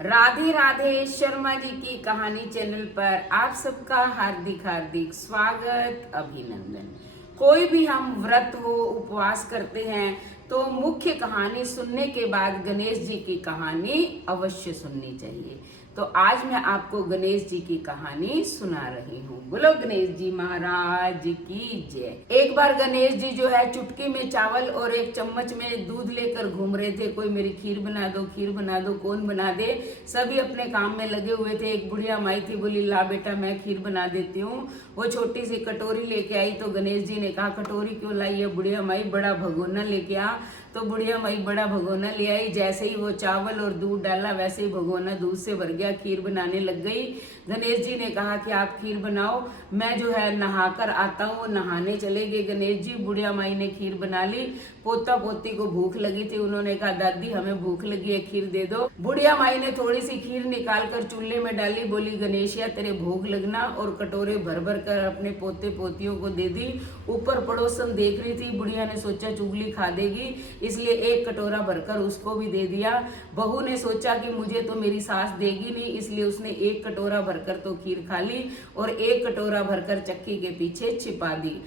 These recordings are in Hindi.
राधे राधे। शर्मा जी की कहानी चैनल पर आप सबका हार्दिक हार्दिक स्वागत, अभिनंदन। कोई भी हम व्रत हो, उपवास करते हैं तो मुख्य कहानी सुनने के बाद गणेश जी की कहानी अवश्य सुननी चाहिए। तो आज मैं आपको गणेश जी की कहानी सुना रही हूँ। बोलो गणेश जी महाराज की जय। एक बार गणेश जी जो है चुटकी में चावल और एक चम्मच में दूध लेकर घूम रहे थे। कोई मेरी खीर बना दो, खीर बना दो, कौन बना दे। सभी अपने काम में लगे हुए थे। एक बुढ़िया माई थी, बोली ला बेटा मैं खीर बना देती हूँ। वो छोटी सी कटोरी लेके आई तो गणेश जी ने कहा कटोरी क्यों लाई है बुढ़िया माई, बड़ा भगोना लेके आ। तो बुढ़िया माई बड़ा भगोना ले आई। जैसे ही वो चावल और दूध डाला वैसे ही भगोना दूध से भर गया, खीर बनाने लग गई। गणेश जी ने कहा कि आप खीर बनाओ, मैं जो है नहाकर आता हूँ। नहाने चले गए गणेश जी। बुढ़िया माई ने खीर बना ली। पोता पोती को भूख लगी थी, उन्होंने कहा दादी हमें भूख लगी है, खीर दे दो। बुढ़िया माई ने थोड़ी सी खीर निकाल कर चूल्हे में डाली, बोली गणेशिया तेरे भोग लगना, और कटोरे भर भर कर अपने पोते पोतियों को दे दी। ऊपर पड़ोसन देख रही थी, बुढ़िया ने सोचा चुगली खा देगी, इसलिए एक कटोरा भरकर उसको भी दे दिया। बहू ने सोचा कि मुझे तो मेरी सास देगी नहीं, इसलिए उसने एक कटोरा भरकर तो खीर खा ली और एक कटोरा भरकर चक्की के पीछे छिपा दी।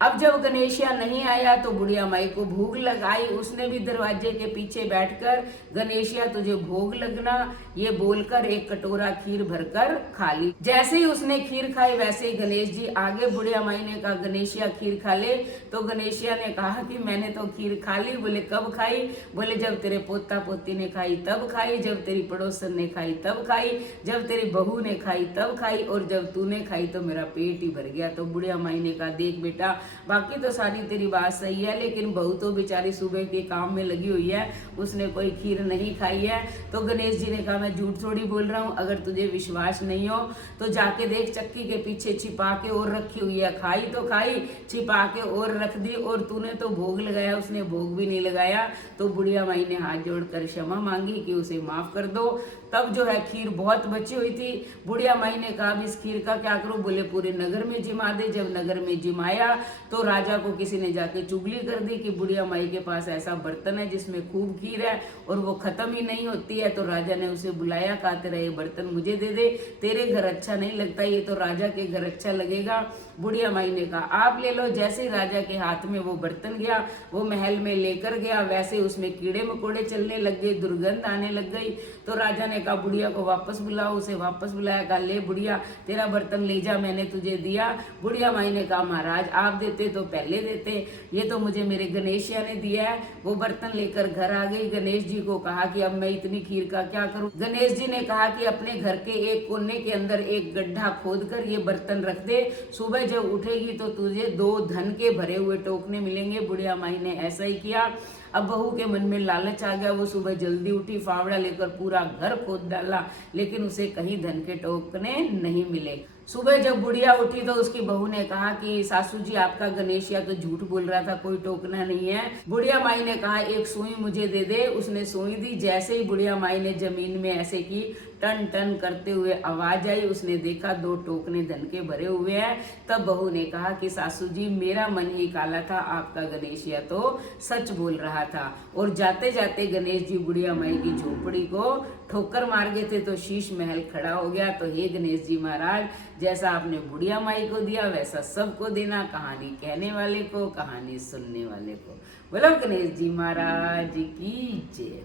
अब जब गणेशिया नहीं आया तो बुढ़िया माई को भूख लगाई। उसने भी दरवाजे के पीछे बैठकर गणेशिया तुझे भोग लगना ये बोलकर एक कटोरा खीर भरकर खा ली। जैसे ही उसने खीर खाई वैसे ही गणेश जी आगे। बुढ़िया माई ने कहा गणेशिया खीर खा ले। तो गणेशिया ने कहा कि मैंने तो खीर खा ली। बोले कब खाई? बोले जब तेरे पोता पोती ने खाई तब खाई, जब तेरी पड़ोसन ने खाई तब खाई, जब तेरी बहू ने खाई तब खाई, और जब तूने खाई तो मेरा पेट ही भर गया। तो बुढ़िया माई ने कहा देख बेटा, बाकी तो सारी तेरी बात सही है, लेकिन बहू तो बेचारी सुबह के काम में लगी हुई है, उसने कोई खीर नहीं खाई है। तो गणेश जी ने कहा मैं झूठ थोड़ी बोल रहा हूँ, अगर तुझे विश्वास नहीं हो तो जाके देख, चक्की के पीछे छिपा के और रखी हुई है। खाई तो खाई, छिपा के और रख दी, और तूने तो भोग लगाया, उसने भोग भी नहीं लगाया। तो बुढ़िया माई ने हाथ जोड़कर क्षमा मांगी कि उसे माफ कर दो। तब जो है खीर बहुत बची हुई थी। बुढ़िया माई ने कहा इस खीर का क्या करूं? बोले पूरे नगर में जिमा दे। जब नगर में जिमाया तो राजा को किसी ने जाके चुगली कर दी कि बुढ़िया माई के पास ऐसा बर्तन है जिसमें खूब खीर है और वो खत्म ही नहीं होती है। तो राजा ने उसे बुलाया, कहा तेरा ये बर्तन मुझे दे दे, तेरे घर अच्छा नहीं लगता, ये तो राजा के घर अच्छा लगेगा। बुढ़िया माई ने कहा आप ले लो। जैसे ही राजा के हाथ में वो बर्तन गया, वो महल में लेकर गया, वैसे उसमें कीड़े मकोड़े चलने लग गए, दुर्गंध आने लग गई। तो राजा ने कहा बुढ़िया को वापस बुलाओ। उसे वापस बुलाया, कहा ले बुढ़िया तेरा बर्तन ले जा, मैंने तुझे दिया। बुढ़िया माई ने कहा महाराज आप देते तो पहले देते, ये तो मुझे मेरे गणेशिया ने दिया है। वो बर्तन लेकर घर आ गई। गणेश जी को कहा कि अब मैं इतनी खीर का क्या करूं? गणेश जी ने कहा कि अपने घर के एक कोने के अंदर एक गड्ढा खोद कर ये बर्तन रख दे, सुबह जब उठेगी तो तुझे 2 धन के भरे हुए टोकने मिलेंगे। बुढ़िया माई ने ऐसा ही किया। अब बहू के मन में लालच आ गया, वो सुबह जल्दी उठी, फावड़ा लेकर पूरा घर खोद डाला, लेकिन उसे कहीं धन के टोकने नहीं मिले। सुबह जब बुढ़िया उठी तो उसकी बहू ने कहा कि सासू जी आपका गणेशिया तो झूठ बोल रहा था, कोई टोकना नहीं है। बुढ़िया माई ने कहा एक सुई मुझे दे दे। उसने सुई दी। जैसे ही बुढ़िया माई ने जमीन में ऐसे की, टन टन करते हुए आवाज आई। उसने देखा 2 टोकने धन के भरे हुए हैं। तब बहू ने कहा कि सासू जी मेरा मन ही काला था, आपका गणेशिया तो सच बोल रहा था। और जाते जाते गणेश जी बुढ़िया माई की झोपड़ी को ठोकर मार गए थे तो शीश महल खड़ा हो गया। तो हे गणेश जी महाराज, जैसा आपने बुढ़िया माई को दिया वैसा सबको देना, कहानी कहने वाले को, कहानी सुनने वाले को। बोलो गणेश जी महाराज की जय।